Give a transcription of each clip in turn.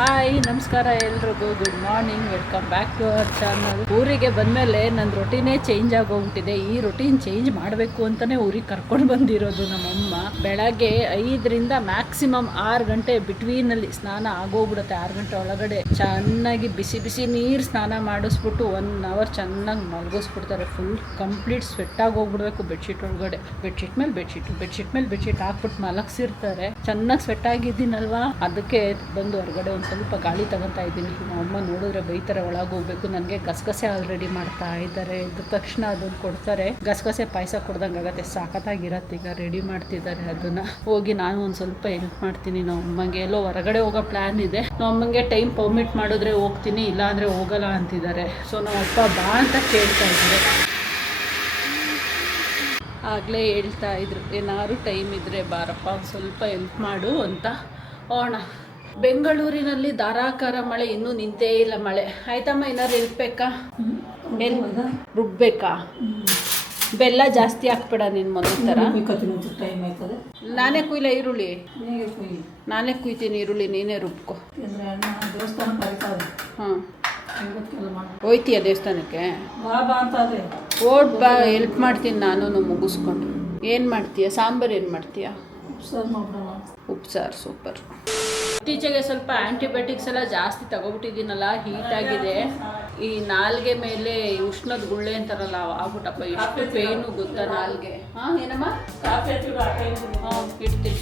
Hi ನಮಸ್ಕಾರ ಎಲ್ರಿಗೂ, good morning, welcome back to our channel. ಊರಿಗೆ ಬಂದಮೇಲೆ ನನ್ನ ರೊಟೀನೇ ಚೇಂಜ್ ಆಗೋಗ್ಬಿಟ್ಟಿದೆ. ಈ ರೊಟೀನ್ ಚೇಂಜ್ ಮಾಡಬೇಕು ಅಂತಲೇ ಊರಿಗೆ ಕರ್ಕೊಂಡು ಬಂದಿರೋದು ನಮ್ಮಮ್ಮ. ಬೆಳಗ್ಗೆ 5ರಿಂದ ಮ್ಯಾಕ್ಸಿಮಮ್ 6 ಗಂಟೆ ಬಿಟ್ವೀನಲ್ಲಿ ಸ್ನಾನ ಆಗೋಗ್ಬಿಡುತ್ತೆ. 6 ಗಂಟೆ ಒಳಗಡೆ ಚೆನ್ನಾಗಿ ಬಿಸಿ ಬಿಸಿ ನೀರು ಸ್ನಾನ ಮಾಡಿಸ್ಬಿಟ್ಟು 1 ಅವರ್ ಚೆನ್ನಾಗಿ ಮಲಗಿಸ್ಬಿಡ್ತಾರೆ. ಫುಲ್ ಕಂಪ್ಲೀಟ್ ಸ್ವೆಟ್ಟಾಗಿ ಹೋಗ್ಬಿಡ್ಬೇಕು ಬೆಡ್ಶೀಟ್ ಒಳಗಡೆ. ಬೆಡ್ಶೀಟ್ ಮೇಲೆ ಬೆಡ್ಶೀಟ್ ಹಾಕ್ಬಿಟ್ಟು ಮಲಗಿಸಿರ್ತಾರೆ. ಚೆನ್ನಾಗಿ ಸ್ವೆಟ್ ಆಗಿದ್ದೀನಲ್ವಾ, ಅದಕ್ಕೆ ಬಂದು ಹೊರಗಡೆ ಒಂದು ಸ್ವಲ್ಪ ಗಾಳಿ ತಗೊತಾ ಇದ್ದೀನಿ. ಅಮ್ಮ ನೋಡಿದ್ರೆ ಬೈತಾರೆ, ಒಳಗೆ ಹೋಗ್ಬೇಕು. ನನಗೆ ಗಸಗಸೆ ಆಲ್ರೆಡಿ ಮಾಡ್ತಾ ಇದ್ದಾರೆ. ಇದ್ದ ತಕ್ಷಣ ಅದನ್ನು ಕೊಡ್ತಾರೆ. ಗಸಗಸೆ ಪಾಯಸ ಕೊಡ್ದಂಗೆ ಆಗುತ್ತೆ, ಸಾಕತ್ತಾಗಿರತ್ತೆ. ಈಗ ರೆಡಿ ಮಾಡ್ತಿದ್ದಾರೆ. ಅದನ್ನು ಹೋಗಿ ನಾನು ಒಂದು ಸ್ವಲ್ಪ ಹೆಲ್ಪ್ ಮಾಡ್ತೀನಿ. ನಾವು ಅಮ್ಮಗೆ ಎಲ್ಲೋ ಹೊರಗಡೆ ಹೋಗೋ ಪ್ಲ್ಯಾನ್ ಇದೆ. ನಾವು ಅಮ್ಮಂಗೆ ಟೈಮ್ ಪರ್ಮಿಟ್ ಮಾಡಿದ್ರೆ ಹೋಗ್ತೀನಿ, ಇಲ್ಲ ಅಂದರೆ ಹೋಗಲ್ಲ ಅಂತಿದ್ದಾರೆ. ಸೊ ನಾವು ಅಪ್ಪ ಬಾ ಅಂತ ಕೇಳ್ತಾ ಇದ್ದಾರೆ. ಆಗಲೇ ಹೇಳ್ತಾ ಇದ್ರು, ಏನಾದ್ರು ಟೈಮ್ ಇದ್ದರೆ ಬಾರಪ್ಪ ಒಂದು ಸ್ವಲ್ಪ ಹೆಲ್ಪ್ ಮಾಡು ಅಂತ. ಹೋಣ. ಬೆಂಗಳೂರಿನಲ್ಲಿ ಧಾರಾಕಾರ ಮಳೆ, ಇನ್ನೂ ನಿಂತೇ ಇಲ್ಲ ಮಳೆ. ಆಯ್ತಮ್ಮ, ಏನಾದ್ರು ಎಲ್ಬೇಕಾ? ರುಬ್ಬೇಕಾ? ಬೆಲ್ಲ ಜಾಸ್ತಿ ಹಾಕ್ಬೇಡ ನಿನ್ನ ಮೊದಲ ಥರ. ನಾನೇ ಕುಯ್ಲ ಈರುಳ್ಳಿ? ನಾನೇ ಕುಯ್ತೀನಿ ಈರುಳ್ಳಿ, ನೀನೇ ರುಬ್ಕೊ. ಹಾಂ, ಹೋಯ್ತೀಯ ದೇವಸ್ಥಾನಕ್ಕೆ? ಓಡ್ ಬಾ, ಹೆಲ್ಪ್ ಮಾಡ್ತೀನಿ ನಾನು ಮುಗಿಸ್ಕೊಂಡು. ಏನು ಮಾಡ್ತೀಯ? ಸಾಂಬಾರು ಏನು ಮಾಡ್ತೀಯ? ಉಪ್ಸಾರು. ಸೂಪರ್. ಇತ್ತೀಚೆಗೆ ಸ್ವಲ್ಪ ಆ್ಯಂಟಿಬಯೋಟಿಕ್ಸ್ ಎಲ್ಲ ಜಾಸ್ತಿ ತಗೊಬಿಟ್ಟಿದ್ದೀನಲ್ಲ, ಹೀಟಾಗಿದೆ. ಈ ನಾಲ್ಗೆ ಮೇಲೆ ಉಷ್ಣದ ಗುಳ್ಳೆ ಅಂತಾರಲ್ಲ, ಆಗ್ಬಿಟ್ಟಪ್ಪ. ಎಷ್ಟು ಪೇನು ಗೊತ್ತಾ ನಾಲ್ಗೆ. ಹಾಂ, ಏನಮ್ಮ? ಹಾಂ, ಇಡ್ತೀನಿ.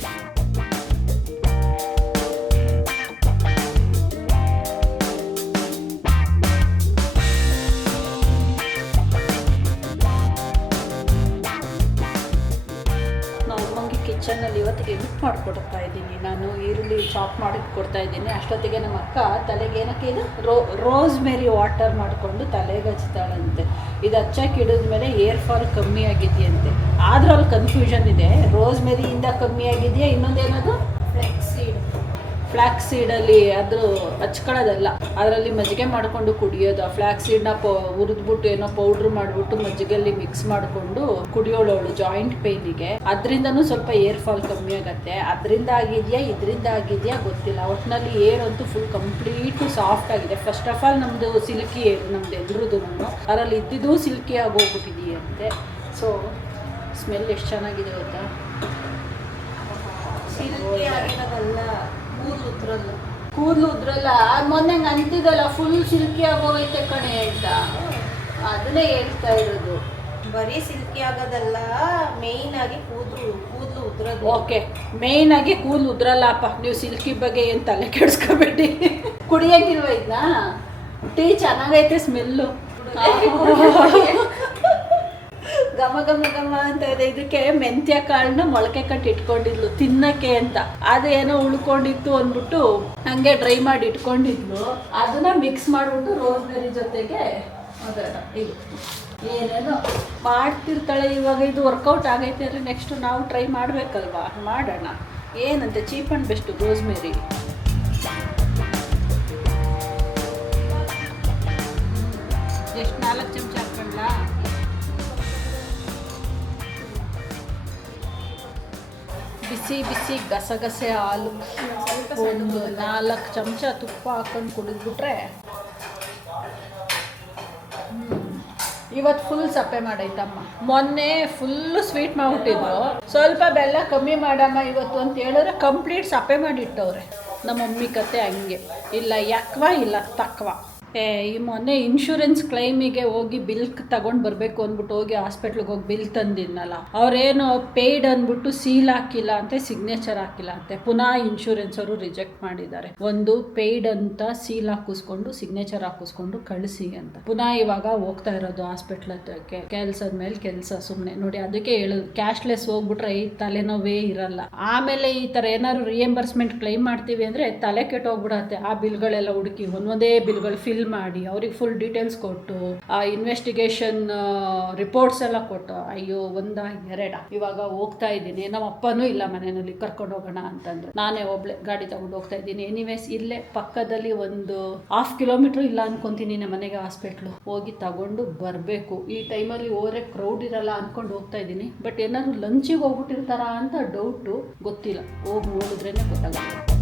ಕಿಚನಲ್ಲಿ ಇವತ್ತಿಗೆ ಹೆಲ್ಪ್ ಮಾಡಿಕೊಡ್ತಾ ಇದ್ದೀನಿ. ನಾನು ಈರುಳ್ಳಿ ಚಾಪ್ ಮಾಡಿ ಕೊಡ್ತಾ ಇದ್ದೀನಿ. ಅಷ್ಟೊತ್ತಿಗೆ ನಮ್ಮ ಅಕ್ಕ ತಲೆಗೆ ಏನಕ್ಕೆ ಇದು ರೋಸ್ಮೆರಿ ವಾಟರ್ ಮಾಡಿಕೊಂಡು ತಲೆಗೆ ಹಚ್ತಾಳಂತೆ. ಇದು ಹಚ್ಚಕ್ಕೆ ಹಿಡಿದ್ಮೇಲೆ ಏರ್ ಫಾಲ್ ಕಮ್ಮಿ ಆಗಿದೆಯಂತೆ. ಆದರೂ ಅಲ್ಲಿ ಕನ್ಫ್ಯೂಷನ್ ಇದೆ. ರೋಸ್ಮೆರಿಯಿಂದ ಕಮ್ಮಿ ಆಗಿದೆಯಾ, ಇನ್ನೊಂದೇನದು ಫ್ಲ್ಯಾಕ್ಸ್ ಸೀಡಲ್ಲಿ ಅದು ಹಚ್ಕೊಳ್ಳೋದಲ್ಲ, ಅದರಲ್ಲಿ ಮಜ್ಜಿಗೆ ಮಾಡಿಕೊಂಡು ಕುಡಿಯೋದು. ಆ ಫ್ಲ್ಯಾಕ್ಸ್ ಸೀಡ್ನ ಹುರಿದ್ಬಿಟ್ಟು ಏನೋ ಪೌಡ್ರ್ ಮಾಡಿಬಿಟ್ಟು ಮಜ್ಜಿಗೆಯಲ್ಲಿ ಮಿಕ್ಸ್ ಮಾಡಿಕೊಂಡು ಕುಡಿಯೋಳು ಜಾಯಿಂಟ್ ಪೇಯ್ನಿಗೆ. ಅದರಿಂದನೂ ಸ್ವಲ್ಪ ಏರ್ ಫಾಲ್ ಕಮ್ಮಿ ಆಗುತ್ತೆ. ಅದರಿಂದ ಆಗಿದೆಯಾ ಇದರಿಂದ ಆಗಿದೆಯಾ ಗೊತ್ತಿಲ್ಲ. ಒಟ್ಟಿನಲ್ಲಿ ಏರ್ ಅಂತೂ ಫುಲ್ ಕಂಪ್ಲೀಟು ಸಾಫ್ಟ್ ಆಗಿದೆ. ಫಸ್ಟ್ ಆಫ್ ಆಲ್ ನಮ್ಮದು ಸಿಲ್ಕಿ ಏರ್, ನಮ್ಮದು ಎಲ್ರದ್ದು. ಅದರಲ್ಲಿ ಇದ್ದಿದ್ದು ಸಿಲ್ಕಿ ಆಗೋಗ್ಬಿಟ್ಟಿದೆಯಂತೆ. ಸೊ ಸ್ಮೆಲ್ ಎಷ್ಟು ಚೆನ್ನಾಗಿದೆ ಗೊತ್ತಾ? ಸಿಲ್ಕಿ ಆಗಿರೋದಲ್ಲ, ಕೂದಲು ಉದ್ರಲ್ಲ. ಮೊನ್ನೆ ಅಂತಿದ್ದಲ್ಲ, ಫುಲ್ ಸಿಲ್ಕಿ ಆಗೋಗೈತೆ ಕಣೆ ಅಂತ. ಅದನ್ನೇ ಹೇಳ್ತಾ ಇರೋದು. ಬರೀ ಸಿಲ್ಕಿ ಆಗೋದಲ್ಲ, ಮೇಯ್ನ್ ಆಗಿ ಕೂದಲು ಉದ್ರೋದು. ಓಕೆ, ಮೇಯ್ನ್ ಆಗಿ ಕೂದಲು ಉದ್ರಲ್ಲಪ್ಪ. ನೀವು ಸಿಲ್ಕಿ ಬಗ್ಗೆ ಏನು ತಲೆ ಕೆಡಿಸ್ಕೋಬೇಡಿ. ಕುಡಿಯೋಂಗಿಲ್ವ ಇದನ್ನ? ಟೀ ಚೆನ್ನಾಗೈತೆ, ಸ್ಮೆಲ್ಲು ಘಮ ಘಮ ಘಮ ಅಂತ ಇದೆ. ಇದಕ್ಕೆ ಮೆಂತ್ಯ ಕಾಳನ್ನ ಮೊಳಕೆ ಕಟ್ಟಿ ಇಟ್ಕೊಂಡಿದ್ಲು ತಿನ್ನಕ್ಕೆ ಅಂತ. ಅದೇನೋ ಉಳ್ಕೊಂಡಿತ್ತು ಅಂದ್ಬಿಟ್ಟು ಹಂಗೆ ಡ್ರೈ ಮಾಡಿ ಇಟ್ಕೊಂಡಿದ್ಲು. ಅದನ್ನ ಮಿಕ್ಸ್ ಮಾಡಿಬಿಟ್ಟು ರೋಸ್ಮೆರಿ ಜೊತೆಗೆ ಇದು ಏನೇನೋ ಮಾಡ್ತಿರ್ತಾಳೆ. ಇವಾಗ ಇದು ವರ್ಕೌಟ್ ಆಗೈತೆ ಅಂದರೆ ನೆಕ್ಸ್ಟ್ ನಾವು ಟ್ರೈ ಮಾಡಬೇಕಲ್ವಾ? ಮಾಡೋಣ. ಏನಂತೆ, ಚೀಪ್ ಆ್ಯಂಡ್ ಬೆಸ್ಟ್ ರೋಸ್ಮೆರಿ. ಎಷ್ಟು 4 ಚಮಚ ಹಾಕೊಂಡ್ಲ? ಬಿಸಿ ಬಿಸಿ ಗಸಗಸೆ ಹಾಲು ಒಂದು 4 ಚಮಚ ತುಪ್ಪ ಹಾಕೊಂಡು ಕುಡಿದ್ಬಿಟ್ರೆ ಇವತ್ತು ಫುಲ್ ಸಪ್ಪೆ ಮಾಡೈತಮ್ಮ. ಮೊನ್ನೆ ಫುಲ್ಲು ಸ್ವೀಟ್ ಮಾಡಿಬಿಟ್ಟಿದ್ರು. ಸ್ವಲ್ಪ ಬೆಲ್ಲ ಕಮ್ಮಿ ಮಾಡಮ್ಮ ಇವತ್ತು ಅಂತ ಹೇಳಿದ್ರೆ ಕಂಪ್ಲೀಟ್ ಸಪ್ಪೆ ಮಾಡಿಟ್ಟವ್ರೆ. ನಮ್ಮ ಮಮ್ಮಿ ಕತೆ ಹಂಗೆ. ಇಲ್ಲ ಯಾಕ್ವಾ ಇಲ್ಲ ತಕ್ವಾ. ಈ ಮೊನ್ನೆ ಇನ್ಶೂರೆನ್ಸ್ ಕ್ಲೈಮಿಗೆ ಹೋಗಿ ಬಿಲ್ ತಗೊಂಡು ಬರಬೇಕು ಅಂದ್ಬಿಟ್ಟು ಹೋಗಿ ಹಾಸ್ಪಿಟ್ಲಿಗೆ ಹೋಗಿ ಬಿಲ್ ತಂದಿದ್ನಲ್ಲ, ಅವ್ರೇನೋ ಪೇಯ್ಡ್ ಅಂದ್ಬಿಟ್ಟು ಸೀಲ್ ಹಾಕಿಲ್ಲ ಅಂತೆ, ಸಿಗ್ನೇಚರ್ ಹಾಕಿಲ್ಲ ಅಂತೆ. ಪುನಃ ಇನ್ಶೂರೆನ್ಸ್ ಅವರು ರಿಜೆಕ್ಟ್ ಮಾಡಿದ್ದಾರೆ. ಒಂದು ಪೇಯ್ಡ್ ಅಂತ ಸೀಲ್ ಹಾಕಿಸ್ಕೊಂಡು ಸಿಗ್ನೇಚರ್ ಹಾಕಿಸ್ಕೊಂಡು ಕಳಿಸಿ ಅಂತ. ಪುನಃ ಇವಾಗ ಹೋಗ್ತಾ ಇರೋದು ಹಾಸ್ಪಿಟ್ಲ್ ಹತ್ರಕ್ಕೆ. ಕೆಲಸದ ಮೇಲೆ ಕೆಲಸ ಸುಮ್ಮನೆ ನೋಡಿ. ಅದಕ್ಕೆ ಹೇಳೋದು, ಕ್ಯಾಶ್ಲೆಸ್ ಹೋಗ್ಬಿಟ್ರೆ ಈ ತಲೆನೋವೇ ಇರಲ್ಲ. ಆಮೇಲೆ ಈ ಥರ ಏನಾದ್ರು ರಿಯಂಬರ್ಸ್ಮೆಂಟ್ ಕ್ಲೈಮ್ ಮಾಡ್ತೀವಿ ಅಂದರೆ ತಲೆ ಕೆಟ್ಟೋಗ್ಬಿಡತ್ತೆ. ಆ ಬಿಲ್ಗಳೆಲ್ಲ ಹುಡುಕಿ ಒಂದೊಂದೇ ಬಿಲ್ಗಳು ಫಿಲ್ ಮಾಡಿ ಅವ್ರಿಗೆ ಫುಲ್ ಡೀಟೇಲ್ಸ್ ಕೊಟ್ಟು ಆ ಇನ್ವೆಸ್ಟಿಗೇಷನ್ ರಿಪೋರ್ಟ್ಸ್ ಎಲ್ಲ ಕೊಟ್ಟು ಅಯ್ಯೋ ಒಂದ ಎರಡ. ಇವಾಗ ಹೋಗ್ತಾ ಇದ್ದೀನಿ. ನಮ್ಮ ಅಪ್ಪನೂ ಇಲ್ಲ ಮನೆಯಲ್ಲಿ, ಕರ್ಕೊಂಡು ಹೋಗೋಣ ಅಂತಂದ್ರು. ನಾನೇ ಒಬ್ಳೆ ಗಾಡಿ ತಗೊಂಡು ಹೋಗ್ತಾ ಇದ್ದೀನಿ. ಎನಿವೇಸ್ ಇಲ್ಲೇ ಪಕ್ಕದಲ್ಲಿ ಒಂದು 1/2 ಕಿಲೋಮೀಟರ್ ಇಲ್ಲ ಅನ್ಕೊಂತೀನಿ ನಮ್ಮ ಮನೆಗೆ ಹಾಸ್ಪಿಟ್ಲು. ಹೋಗಿ ತಗೊಂಡು ಬರಬೇಕು. ಈ ಟೈಮಲ್ಲಿ ಹೋದ್ರೆ ಕ್ರೌಡ್ ಇರಲ್ಲ ಅನ್ಕೊಂಡು ಹೋಗ್ತಾ ಇದ್ದೀನಿ. ಬಟ್ ಏನಾದ್ರು ಲಂಚಿಗೆ ಹೋಗ್ಬಿಟ್ಟಿರ್ತಾರ ಅಂತ ಡೌಟು, ಗೊತ್ತಿಲ್ಲ. ಹೋಗಿ ನೋಡಿದ್ರೇನೆ ಗೊತ್ತಾಗುತ್ತೆ.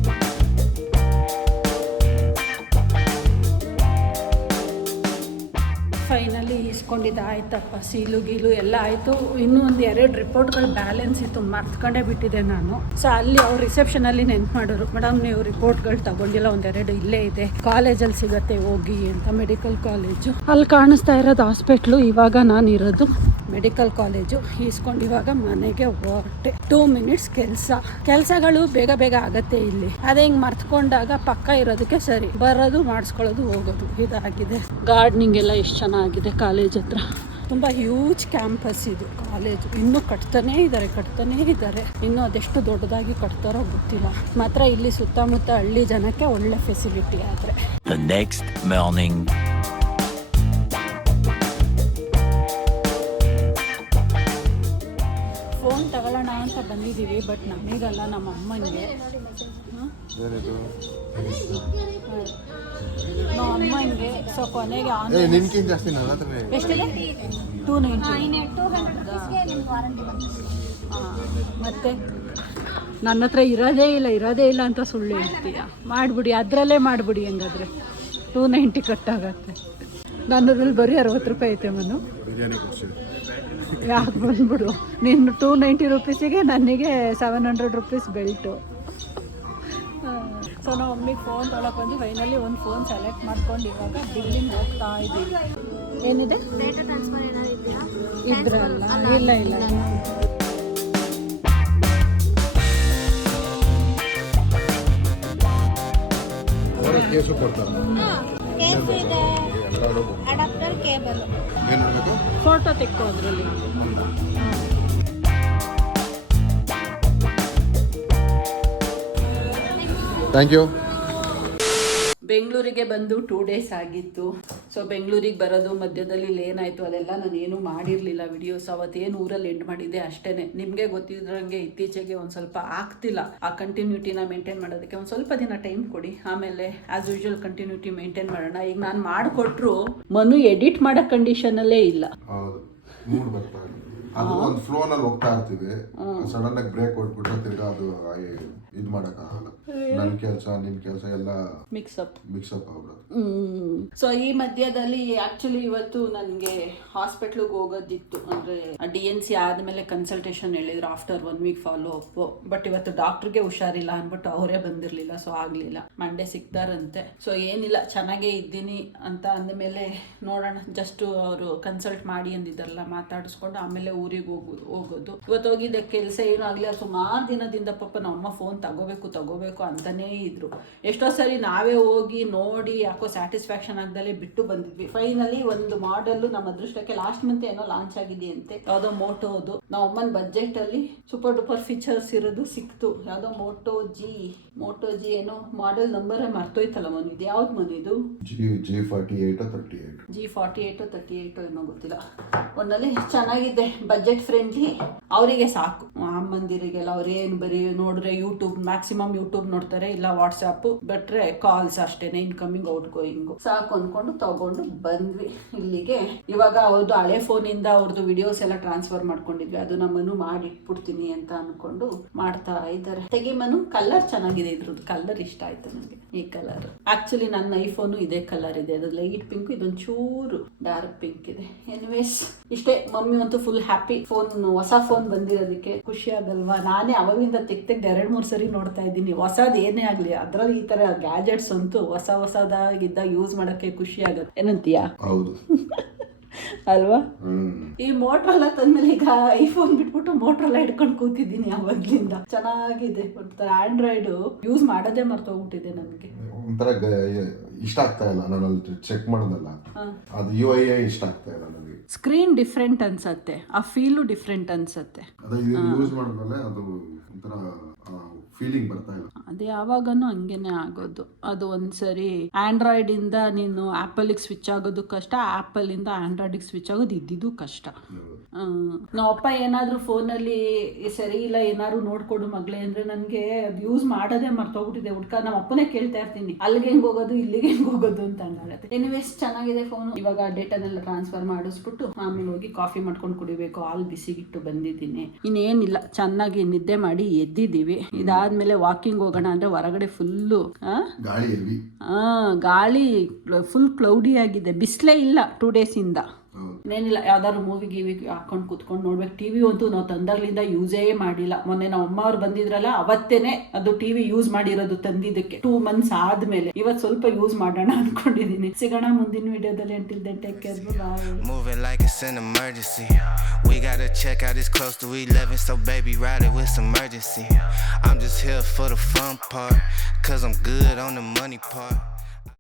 ಇಸ್ಕೊಂಡಿದ್ದು ಆಯ್ತಪ್ಪ, ಸೀಲು ಗೀಲು ಎಲ್ಲ ಆಯಿತು. ಇನ್ನೂ ಒಂದು 2 ರಿಪೋರ್ಟ್ಗಳು ಬ್ಯಾಲೆನ್ಸ್ ಇತ್ತು, ಮರ್ತ್ಕೊಂಡೇ ಬಿಟ್ಟಿದ್ದೆ ನಾನು. ಸೊ ಅಲ್ಲಿ ಅವ್ರು ರಿಸೆಪ್ಷನಲ್ಲಿ ನೆನ್ಪು ಮಾಡೋರು, ಮೇಡಮ್ ನೀವು ರಿಪೋರ್ಟ್ಗಳು ತಗೊಂಡಿಲ್ಲ, 1-2 ಇಲ್ಲೇ ಇದೆ, ಕಾಲೇಜಲ್ಲಿ ಸಿಗತ್ತೆ ಹೋಗಿ ಅಂತ. ಮೆಡಿಕಲ್ ಕಾಲೇಜು ಅಲ್ಲಿ ಕಾಣಿಸ್ತಾ ಇರೋದು ಹಾಸ್ಪಿಟ್ಲು. ಇವಾಗ ನಾನು ಇರೋದು ಮೆಡಿಕಲ್ ಕಾಲೇಜು. ಈಸ್ಕೊಂಡು ಇವಾಗ ಮನೆಗೆ ಹೊರಟೆ. 2 ಮಿನಿಟ್ಸ್ ಕೆಲಸಗಳು ಬೇಗ ಬೇಗ ಆಗತ್ತೆ ಇಲ್ಲಿ. ಅದೇ ಹಿಂಗೆ ಮರ್ತ್ಕೊಂಡಾಗ ಪಕ್ಕ ಇರೋದಕ್ಕೆ ಸರಿ, ಬರೋದು ಮಾಡಿಸ್ಕೊಳ್ಳೋದು ಹೋಗೋದು ಇದಾಗಿದೆ. ಗಾರ್ಡನಿಂಗ್ ಎಲ್ಲ ಎಷ್ಟು ಚೆನ್ನಾಗಿದೆ ಕಾಲೇಜ್ ಹತ್ರ. ತುಂಬ ಹ್ಯೂಜ್ ಕ್ಯಾಂಪಸ್ ಇದು ಕಾಲೇಜು. ಇನ್ನೂ ಕಟ್ತಾನೇ ಇದ್ದಾರೆ. ಇನ್ನೂ ಅದೆಷ್ಟು ದೊಡ್ಡದಾಗಿ ಕಟ್ತಾರೋ ಗೊತ್ತಿಲ್ಲ. ಮಾತ್ರ ಇಲ್ಲಿ ಸುತ್ತಮುತ್ತ ಹಳ್ಳಿ ಜನಕ್ಕೆ ಒಳ್ಳೆ ಫೆಸಿಲಿಟಿ. ಆದರೆ The next morning. ಫೋನ್ ತಗೊಳ್ಳೋಣ ಅಂತ ಬಂದಿದ್ದೀವಿ, ಬಟ್ ನಮಗಲ್ಲ, ನಮ್ಮ ಅಮ್ಮನಿಗೆ. ನಮ್ಮ ಅಮ್ಮನಿಗೆ. ಸೊ ಕೊನೆಗೆ ಎಷ್ಟಿದೆ? 290. ಮತ್ತೆ ನನ್ನ ಹತ್ರ ಇರೋದೇ ಇಲ್ಲ ಅಂತ ಸುಳ್ಳು ಹೇಳ್ತೀಯ. ಮಾಡಿಬಿಡಿ, ಅದರಲ್ಲೇ ಮಾಡಿಬಿಡಿ. ಹೆಂಗಾದ್ರೆ 290 ಕಟ್ಟಾಗತ್ತೆ. ನನ್ನದ್ರಲ್ಲಿ ಬರೀ 60 ರೂಪಾಯಿ ಐತೆ ಮನು. ಯಾಕೆ ಬಂದ್ಬಿಡು ನೀನು. 290 ರುಪೀಸಿಗೆ ನನಗೆ 700 ರುಪೀಸ್ ಬೆಲ್ಟು. ಸೊ ನಾವು ಮಮ್ಮಿಗೆ ಫೋನ್ ತೊಗೊಳಕ್ಕೆ ಬಂದು ಫೈನಲಿ ಒಂದು ಫೋನ್ ಸೆಲೆಕ್ಟ್ ಮಾಡ್ಕೊಂಡು ಇವಾಗ ಬಿಲ್ಲಿಂಗ್ ಹೋಗ್ತಾ ಇದ್ದೀವಿ. ಏನಿದೆ ಇದ್ರಲ್ಲ? ಇಲ್ಲ. ಫೋಟೋ ತೆಕ್ಕೋ ಅದರಲ್ಲಿ. Thank you. ಬೆಂಗಳೂರಿಗೆ ಬಂದು 2 ಡೇಸ್ ಆಗಿತ್ತು. ಸೊ ಬೆಂಗಳೂರಿಗೆ ಬರೋದು ಮಧ್ಯದಲ್ಲಿ ಏನಾಯಿತು ಅದೆಲ್ಲ ನಾನು ಏನೂ ಮಾಡಿರಲಿಲ್ಲ ವಿಡಿಯೋಸ್. ಅವತ್ತೇನು ಊರಲ್ಲಿ ಎಂಡ್ ಮಾಡಿದ್ದೆ ಅಷ್ಟೇ. ನಿಮಗೆ ಗೊತ್ತಿದ್ರಂಗೆ ಇತ್ತೀಚೆಗೆ ಒಂದು ಸ್ವಲ್ಪ ಆಗ್ತಿಲ್ಲ ಆ ಕಂಟಿನ್ಯೂಟಿನ ಮೇಂಟೈನ್ ಮಾಡೋದಕ್ಕೆ. ಒಂದು ಸ್ವಲ್ಪ ದಿನ ಟೈಮ್ ಕೊಡಿ, ಆಮೇಲೆ ಆ್ಯಸ್ ಯೂಶುವಲ್ ಕಂಟಿನ್ಯೂಟಿ ಮೇಂಟೈನ್ ಮಾಡೋಣ. ಈಗ ನಾನು ಮಾಡಿಕೊಟ್ರು ಮನು ಎಡಿಟ್ ಮಾಡೋ ಕಂಡೀಷನಲ್ಲೇ ಇಲ್ಲ. ಹೌದು, ಮೂಡ್ ಬರ್ತಾ ಇಲ್ಲ. ಅದು ಒಂದು ಫ್ಲೋನಲ್ಲಿ ಹೋಗ್ತಾ ಇರ್ತೀವಿ, ಸಡನ್ ಆಗಿ ಬ್ರೇಕ್ ಕೊಟ್ಬಿಟ್ರೆ ತಿರ್ಗಾ ಅದು ಇದು ಮಾಡೋಕ್ಕಾಗಲ್ಲ. ನನ್ನ ಕೆಲಸ ನಿನ್ನ ಕೆಲಸ ಎಲ್ಲ ಮಿಕ್ಸಪ್ ಆಗ್ಬಿಡೋದು. ಸೊ ಈ ಮಧ್ಯದಲ್ಲಿ ಆಕ್ಚುಲಿ ಇವತ್ತು ನನಗೆ ಹಾಸ್ಪಿಟ್ಲಿಗೆ ಹೋಗೋದಿತ್ತು. ಅಂದರೆ DNC ಆದಮೇಲೆ ಕನ್ಸಲ್ಟೇಷನ್ ಹೇಳಿದ್ರು after 1 week follow up. But ಇವತ್ತು ಡಾಕ್ಟ್ರಿಗೆ ಹುಷಾರಿಲ್ಲ ಅಂದ್ಬಿಟ್ಟು ಅವರೇ ಬಂದಿರಲಿಲ್ಲ, ಸೊ ಆಗಲಿಲ್ಲ. ಮಂಡೇ ಸಿಗ್ತಾರಂತೆ. ಸೊ ಏನಿಲ್ಲ, ಚೆನ್ನಾಗೇ ಇದ್ದೀನಿ ಅಂತ ಅಂದಮೇಲೆ ನೋಡೋಣ. ಜಸ್ಟ್ ಅವರು ಕನ್ಸಲ್ಟ್ ಮಾಡಿ ಅಂದಿದ್ದಾರಲ್ಲ, ಮಾತಾಡಿಸ್ಕೊಂಡು ಆಮೇಲೆ ಊರಿಗೆ ಹೋಗೋದು. ಇವತ್ತು ಹೋಗಿದ್ದೆ, ಕೆಲಸ ಏನೂ ಆಗಲಿಲ್ಲ. ಸುಮಾರು ದಿನದಿಂದ ಪಾಪ ನಮ್ಮಮ್ಮ ಫೋನ್ ತಗೋಬೇಕು ಅಂತಾನೇ ಇದ್ರು. ಎಷ್ಟೋ ಸರಿ ನಾವೇ ಹೋಗಿ ನೋಡಿ ಯಾಕೋ ಸ್ಯಾಟಿಸ್ಫ್ಯಾಕ್ಷನ್ ಆಗದಲ್ಲೇ ಬಿಟ್ಟು ಬಂದಿದ್ವಿ. ಫೈನಲಿ ಒಂದು ಮಾಡೆಲ್ ನಮ್ಮ ಅದೃಷ್ಟಕ್ಕೆ ಲಾಸ್ಟ್ ಮಂತ್ ಏನೋ ಲಾಂಚ್ ಆಗಿದೆಯಂತೆ, ಯಾವುದೋ ಮೋಟೋದು. ನಾವು ಅಮ್ಮನ ಬಜೆಟ್ ಅಲ್ಲಿ ಸೂಪರ್ ಡೂಪರ್ ಫೀಚರ್ಸ್ ಇರೋದು ಸಿಕ್ತು. ಯಾವುದೋ ಮೋಟೋ ಜಿ ಏನೋ ಮಾಡೆಲ್ ನಂಬರೇ ಮರ್ತೋಯ್ತಲ್ಲ ಮನು. ಇದು ಯಾವ್ದು ಮನು? ಇದು G48 38 ಏನೋ ಗೊತ್ತಿಲ್ಲ. ಒಂದಲ್ಲಿ ಚೆನ್ನಾಗಿದೆ, ಬಜೆಟ್ ಫ್ರೆಂಡ್ಲಿ. ಅವರಿಗೆ ಸಾಕು, ಅಮ್ಮಂದಿರಿಗೆಲ್ಲ. ಅವ್ರೇನು ಬರೀ ನೋಡ್ರೆ ಯೂಟ್ಯೂಬ್, ಮ್ಯಾಕ್ಸಿಮಮ್ ಯೂಟ್ಯೂಬ್ ನೋಡ್ತಾರೆ, ಇಲ್ಲ ವಾಟ್ಸ್ಆಪ್, ಬಿಟ್ರೆ ಕಾಲ್ಸ್ ಅಷ್ಟೇನೆ, ಇನ್ಕಮಿಂಗ್ ಔಟ್ ಗೋಯಿಂಗ್ ಸಾಕು ಅಂದ್ಕೊಂಡು ತಗೊಂಡು ಬಂದ್ವಿ ಇಲ್ಲಿಗೆ. ಇವಾಗ ಅವ್ರದ್ದು ಹಳೆ ಫೋನಿಂದ ಅವ್ರದ್ದು ವಿಡಿಯೋಸ್ ಎಲ್ಲ ಟ್ರಾನ್ಸ್ಫರ್ ಮಾಡ್ಕೊಂಡಿದ್ವಿ. ಅದು ನಮ್ಮನ್ನು ಮಾಡಿ ಇಟ್ಬಿಡ್ತೀನಿ ಅಂತ ಅನ್ಕೊಂಡು ಮಾಡ್ತಾ ಇದ್ದಾರೆ. ತೆಗಿಮನು ಕಲರ್ ಚೆನ್ನಾಗಿದೆ, ಇದ್ರದ್ದು ಕಲರ್ ಇಷ್ಟ ಆಯ್ತು ನನಗೆ. ಈ ಕಲರ್ ಆಕ್ಚುಲಿ ನನ್ನ ಐಫೋನು ಇದೇ ಕಲರ್ ಇದೆ. ಅದು ಲೈಟ್ ಪಿಂಕ್, ಇದೊಂದು ಚೂರು ಡಾರ್ಕ್ ಪಿಂಕ್ ಇದೆ. ಎನಿವೇಸ್ ಇಷ್ಟೇ. ಮಮ್ಮಿ ಅಂತೂ ಫುಲ್ ಹ್ಯಾಪಿ. ಫೋನ್, ಹೊಸ ಫೋನ್ ಬಂದಿರೋದಕ್ಕೆ ಖುಷಿ ಆಗಲ್ವಾ? ನಾನೇ ಅವಾಗಿಂದ ತೆಗ್ದು 2-3 ಸರಿ ನೋಡ್ತಾ ಇದ್ದೀನಿ. ಹೊಸದು ಏನೇ ಆಗಲಿ, ಅದರಲ್ಲಿ ಈ ತರ ಗ್ಯಾಜೆಟ್ಸ್ ಅಂತೂ ಹೊಸದಾಗಿದ್ದ ಯೂಸ್ ಮಾಡೋಕ್ಕೆ ಖುಷಿ ಆಗುತ್ತೆ. ಏನಂತೀಯಾ? ಹೌದು ಅಲ್ವಾ? ಈ ಮೋಟ್ರೋಲಾ ತಂದ್ಮೇಲೆ ಈಗ ಐಫೋನ್ ಬಿಟ್ಬಿಟ್ಟು ಮೋಟ್ರೋಲಾ ಹಿಡ್ಕೊಂಡು ಕೂತಿದ್ದೀನಿ ಅವಾಗ್ಲಿಂದ. ಚೆನ್ನಾಗಿದೆ. ಒಂಥರ ಆಂಡ್ರಾಯ್ಡ್ ಯೂಸ್ ಮಾಡೋದೇ ಮರ್ತೋಗ್ಬಿಟ್ಟಿದೆ ನನಗೆ. ಒಂಥರ ಇಷ್ಟ ಆಗ್ತಾ ಇಲ್ಲ. ನಾನು ಅಲ್ಲಿ ಚೆಕ್ ಮಾಡೋದಲ್ಲ, ಅದು UI ಇಷ್ಟ ಆಗ್ತಾ ಇಲ್ಲ ನನಗೆ. ಸ್ಕ್ರೀನ್ ಡಿಫ್ರೆಂಟ್ ಅನ್ಸತ್ತೆ, ಆ ಫೀಲು ಡಿಫ್ರೆಂಟ್ ಅನ್ಸತ್ತೆ. ಅದು ಯೂಸ್ ಮಾಡಿದ್ಮೇಲೆ ಅದು ಒಂಥರ ಫೀಲಿಂಗ್ ಬರ್ತಾ ಇಲ್ಲ. ಅದು ಯಾವಾಗನೂ ಹಂಗೇನೆ ಆಗೋದು. ಅದು ಒಂದ್ಸರಿ ಆಂಡ್ರಾಯ್ಡ್ ಇಂದ ನೀನು ಆಪಲ್ಗೆ ಸ್ವಿಚ್ ಆಗೋದು ಕಷ್ಟ, ಆಪಲ್ ಇಂದ ಆಂಡ್ರಾಯ್ಡಿಗೆ ಸ್ವಿಚ್ ಆಗೋದು ಇದ್ದಿದ್ದು ಕಷ್ಟ. ನಾವಪ್ಪ ಏನಾದ್ರು ಫೋನಲ್ಲಿ ಸರಿ ಇಲ್ಲ ಏನಾದ್ರು ನೋಡ್ಕೊಡು ಮಗಳೇ ಅಂದ್ರೆ ನನಗೆ ಅದು ಯೂಸ್ ಮಾಡೋದೇ ಮರ್ತೋಗ್ಬಿಟ್ಟಿದೆ. ನಮ್ಮ ಅಪ್ಪನೇ ಕೇಳ್ತಾ ಇರ್ತೀನಿ, ಅಲ್ಲಿಗೆ ಹೆಂಗ್ ಹೋಗೋದು ಇಲ್ಲಿಗೆ ಹೆಂಗ್ ಹೋಗೋದು ಅಂತ ಹಂಗಾಗತ್ತೆ. ಎನಿವೇಸ್ ಚೆನ್ನಾಗಿದೆ ಫೋನು. ಇವಾಗ ಡೇಟಾನೆಲ್ಲ ಟ್ರಾನ್ಸ್ಫರ್ ಮಾಡಿಸ್ಬಿಟ್ಟು ಆಮೇಲೆ ಹೋಗಿ ಕಾಫಿ ಮಾಡ್ಕೊಂಡು ಕುಡಿಬೇಕು. ಹಾಲು ಬಿಸಿಗಿಟ್ಟು ಬಂದಿದ್ದೀನಿ. ಇನ್ನೇನಿಲ್ಲ, ಚೆನ್ನಾಗಿ ನಿದ್ದೆ ಮಾಡಿ ಎದ್ದಿದ್ದೀವಿ. ಇದಾದ್ಮೇಲೆ ವಾಕಿಂಗ್ ಹೋಗೋಣ ಅಂದ್ರೆ ಹೊರಗಡೆ ಫುಲ್ಲು ಗಾಳಿ ಫುಲ್ ಕ್ಲೌಡಿ ಆಗಿದೆ. ಬಿಸಿಲೇ ಇಲ್ಲ 2 ಡೇಸ್ ಇಂದ. ಏನಿಲ್ಲ, ಯಾವ್ದಾದ್ರು ಮೂವಿ ಗಿವಿ ಹಾಕೊಂಡು ಕುತ್ಕೊಂಡು ನೋಡ್ಬೇಕು. ಟಿವಿ ಅಂತೂ ನಾವು ತಂದಾಗ್ಲಿಂದ ಯೂಸೇ ಮಾಡಿಲ್ಲ. ಮೊನ್ನೆ ನಮ್ಮ ಅಮ್ಮ ಅವ್ರು ಬಂದಿದ್ರಲ್ಲ, ಅವತ್ತೇನೆ ಅದು ಟಿವಿ ಯೂಸ್ ಮಾಡಿರೋದು ತಂದಿದ್ದಕ್ಕೆ 2 months ಆದ್ಮೇಲೆ. ಇವತ್ತು ಸ್ವಲ್ಪ ಯೂಸ್ ಮಾಡೋಣ ಅನ್ಕೊಂಡಿದೀನಿ. ಸಿಗೋಣ ಮುಂದಿನ ವಿಡಿಯೋದಲ್ಲಿ. Until then, take care, bye. Moving like it's an emergency. We gotta check out, it's close to 11, so baby ride it with some urgency. I'm just here for the fun part, cause I'm good on the money part.